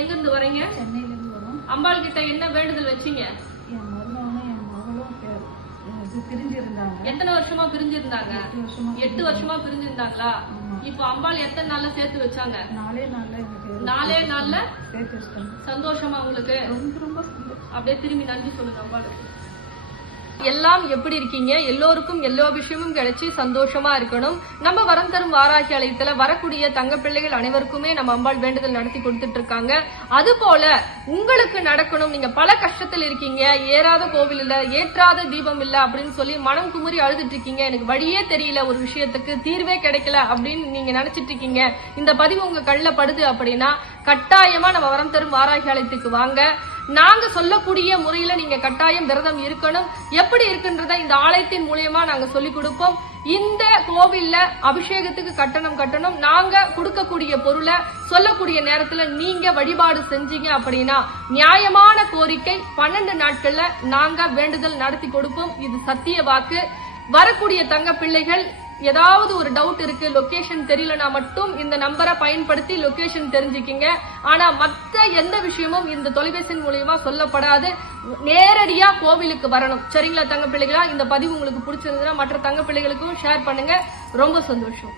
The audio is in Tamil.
எங்க இருந்து வரீங்க? சென்னையில இருந்து வரோம். அம்பாள் கிட்ட என்ன வேண்டுதல் வச்சீங்க? என் மருமகனும் என் மகளும் பிரிஞ்சிருந்தாங்க. எத்தனை வருஷமா பிரிஞ்சிருந்தாங்க? 8 வருஷமா பிரிஞ்சிருந்தாங்களா? இப்போ அம்பாள் எத்தனை நாள்ல சேர்த்து வச்சாங்க? 4 நாள்ல சேர்த்து வச்சாங்க. சந்தோஷமா உங்களுக்கு? ரொம்ப அப்படியே திரும்பி நன்றி சொல்லுங்க அம்பாளுக்கு. எல்லாம் எப்படி இருக்கீங்க? எல்லோருக்கும் எல்லா விஷயமும் கிடைச்சி சந்தோஷமா இருக்கணும். நம்ம வரம் தரும் வாராகி ஆலயத்துல வரக்கூடிய தங்க பிள்ளைகள் அனைவருக்குமே நம்ம அம்பாள் வேண்டுதல் நடத்தி கொடுத்துட்டு இருக்காங்க. அது போல உங்களுக்கு நடக்கணும். நீங்க பல கஷ்டத்தில் இருக்கீங்க, ஏறாத கோவில் இல்ல, ஏற்றாத தீபம் இல்ல அப்படின்னு சொல்லி மனம் குமுறி அழுதுட்டு இருக்கீங்க. எனக்கு வழியே தெரியல, ஒரு விஷயத்துக்கு தீர்வே கிடைக்கல அப்படின்னு நீங்க நினைச்சிட்டு இருக்கீங்க. இந்த பதிவு உங்க கண்ணுல படுது அப்படின்னா கட்டாயமா நம்ம வரம் தரும் வாராகி ஆலயத்துக்கு வாங்க. நாங்க சொல்லக்கூடிய முறையில நீங்க கட்டாயம் விரதம் இருக்கணும். எப்படி இருக்குன்றத இந்த ஆலயத்தின் மூலியமா நாங்க சொல்லி கொடுப்போம். இந்த கோவில்ல அபிஷேகத்துக்கு கட்டணம் நாங்க கொடுக்கக்கூடிய பொருளை சொல்லக்கூடிய நேரத்துல நீங்க வழிபாடு செஞ்சீங்க அப்படின்னா நியாயமான கோரிக்கை 12 நாட்கள்ல நாங்க வேண்டுதல் நடத்தி கொடுப்போம். இது சத்திய வாக்கு. வரக்கூடிய தங்க பிள்ளைகள் ஏதாவது ஒரு டவுட் இருக்கு, லொகேஷன் தெரியலனா மட்டும் இந்த நம்பரை பயன்படுத்தி லொகேஷன் தெரிஞ்சுக்கிங்க. ஆனா மற்ற எந்த விஷயமும் இந்த தொலைபேசி மூலியமா சொல்லப்படாது. நேரடியா கோவிலுக்கு வரணும். சரிங்களா தங்க பிள்ளைகளா? இந்த பதிவு உங்களுக்கு பிடிச்சிருந்ததுன்னா மற்ற தங்க பிள்ளைகளுக்கும் ஷேர் பண்ணுங்க. ரொம்ப சந்தோஷம்.